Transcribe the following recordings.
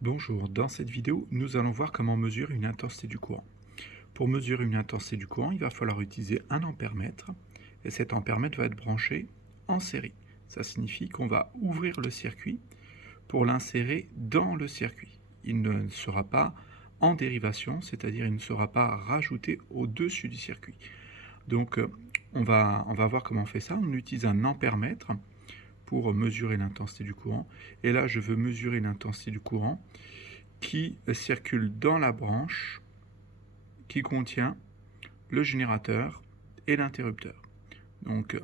Bonjour, dans cette vidéo, nous allons voir comment mesurer une intensité du courant. Pour mesurer une intensité du courant, il va falloir utiliser un ampèremètre et cet ampèremètre va être branché en série. Ça signifie qu'on va ouvrir le circuit pour l'insérer dans le circuit. Il ne sera pas en dérivation, c'est-à-dire il ne sera pas rajouté au-dessus du circuit. Donc on va voir comment on fait ça. On utilise un ampèremètre pour mesurer l'intensité du courant. Et là, je veux mesurer l'intensité du courant qui circule dans la branche qui contient le générateur et l'interrupteur. Donc,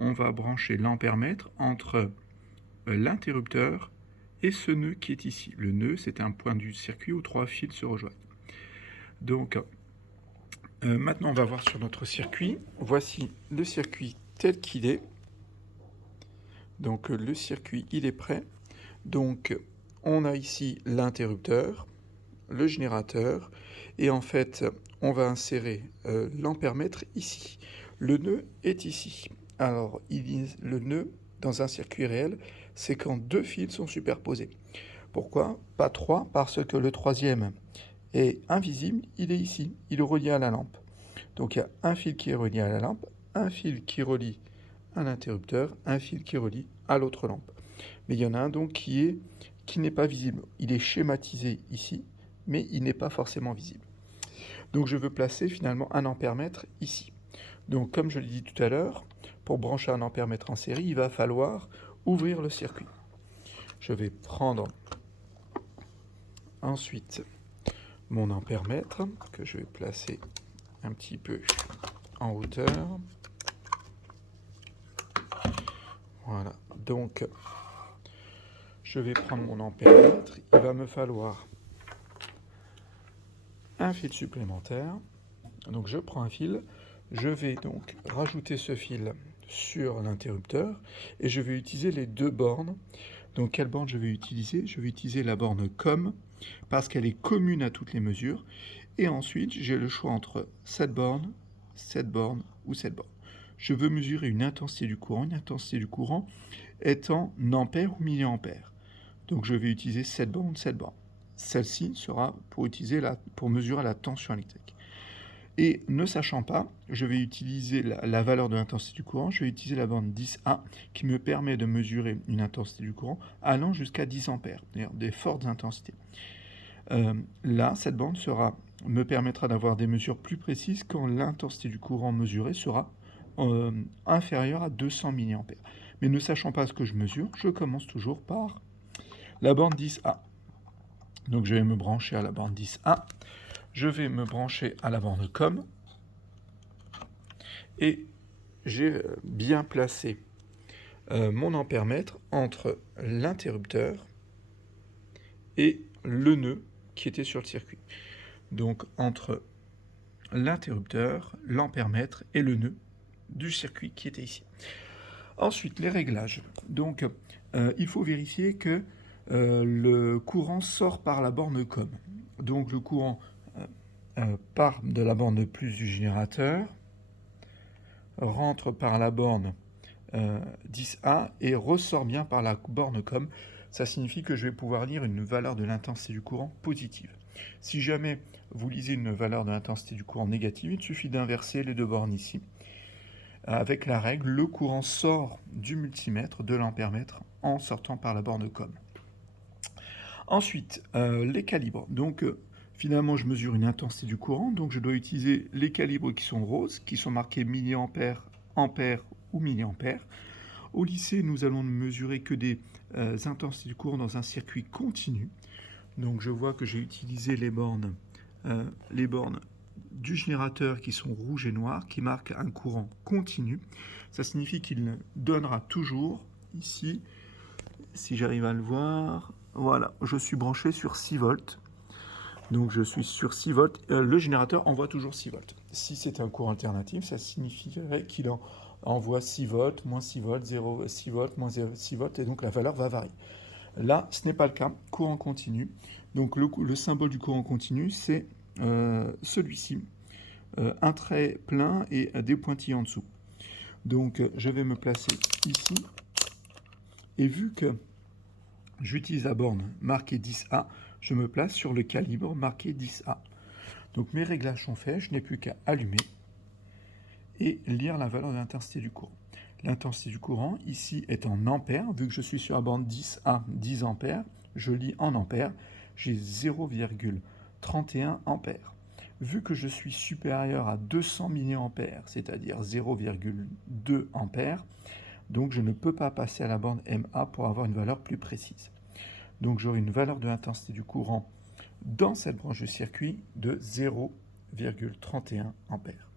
on va brancher l'ampèremètre entre l'interrupteur et ce nœud qui est ici. Le nœud, c'est un point du circuit où trois fils se rejoignent. Donc, maintenant, on va voir sur notre circuit. Voici le circuit tel qu'il est. Donc, le circuit, il est prêt. Donc, on a ici l'interrupteur, le générateur, et en fait, on va insérer l'ampèremètre ici. Le nœud est ici. Alors, le nœud, dans un circuit réel, c'est quand deux fils sont superposés. Pourquoi? Pas trois, parce que le troisième est invisible, il est ici, il est relié à la lampe. Donc, il y a un fil qui est relié à la lampe, un fil qui relie à l'interrupteur, un fil qui relie à l'autre lampe. Mais il y en a un donc qui n'est pas visible. Il est schématisé ici, mais il n'est pas forcément visible. Donc je veux placer finalement un ampèremètre ici. Donc comme je l'ai dit tout à l'heure, pour brancher un ampèremètre en série, il va falloir ouvrir le circuit. Je vais prendre ensuite mon ampèremètre, que je vais placer un petit peu en hauteur. Voilà, donc je vais prendre mon ampèremètre, il va me falloir un fil supplémentaire. Donc je prends un fil, je vais donc rajouter ce fil sur l'interrupteur et je vais utiliser les deux bornes. Donc quelle borne je vais utiliser? Je vais utiliser la borne COM parce qu'elle est commune à toutes les mesures. Et ensuite, j'ai le choix entre cette borne ou cette borne. Je veux mesurer une intensité du courant est en ampères ou milliampères. Donc je vais utiliser cette borne ou cette borne. Celle-ci sera pour mesurer la tension électrique. Et ne sachant pas, je vais utiliser la valeur de l'intensité du courant, je vais utiliser la borne 10A qui me permet de mesurer une intensité du courant allant jusqu'à 10 ampères, c'est-à-dire des fortes intensités. Là, cette borne me permettra d'avoir des mesures plus précises quand l'intensité du courant mesuré sera inférieure à 200 mA. Mais ne sachant pas ce que je mesure, je commence toujours par la borne 10A. Donc je vais me brancher à la borne 10A. Je vais me brancher à la borne COM et j'ai bien placé mon ampèremètre entre l'interrupteur et le nœud qui était sur le circuit. Donc entre l'interrupteur, l'ampèremètre et le nœud du circuit qui était ici. Ensuite, les réglages. Donc il faut vérifier que le courant sort par la borne COM. Donc le courant part de la borne plus du générateur, rentre par la borne 10A et ressort bien par la borne COM. Ça signifie que je vais pouvoir lire une valeur de l'intensité du courant positive. Si jamais vous lisez une valeur de l'intensité du courant négative, il suffit d'inverser les deux bornes ici. Avec la règle, le courant sort du multimètre, de l'ampèremètre, en sortant par la borne COM. Ensuite, les calibres. Donc, finalement, je mesure une intensité du courant, donc je dois utiliser les calibres qui sont roses, qui sont marqués milliampères, ampères ou milliampères. Au lycée, nous allons ne mesurer que des intensités du courant dans un circuit continu. Donc, je vois que j'ai utilisé les bornes du générateur qui sont rouges et noirs, qui marquent un courant continu. Ça signifie qu'il donnera toujours, ici, si j'arrive à le voir, voilà, je suis branché sur 6 volts. Donc je suis sur 6 volts. Le générateur envoie toujours 6 volts. Si c'est un courant alternatif, ça signifierait qu'il envoie 6 volts, moins 6 volts, 0, 6 volts, moins 0, 6 volts, et donc la valeur va varier. Là, ce n'est pas le cas, courant continu. Donc le symbole du courant continu, c'est celui-ci, un trait plein et des pointillés en dessous. Donc je vais me placer ici, et vu que J'utilise la borne marquée 10A, je me place sur le calibre marqué 10A. Donc mes réglages sont faits, je n'ai plus qu'à allumer et lire la valeur de l'intensité du courant. L'intensité du courant ici est en ampères, vu que je suis sur la borne 10A, 10 ampères, je lis en ampères, j'ai 0,31 ampères. Vu que je suis supérieur à 200 mA, c'est-à-dire 0,2 ampères, donc je ne peux pas passer à la borne MA pour avoir une valeur plus précise. Donc j'aurai une valeur de l'intensité du courant dans cette branche de circuit de 0,31 ampères.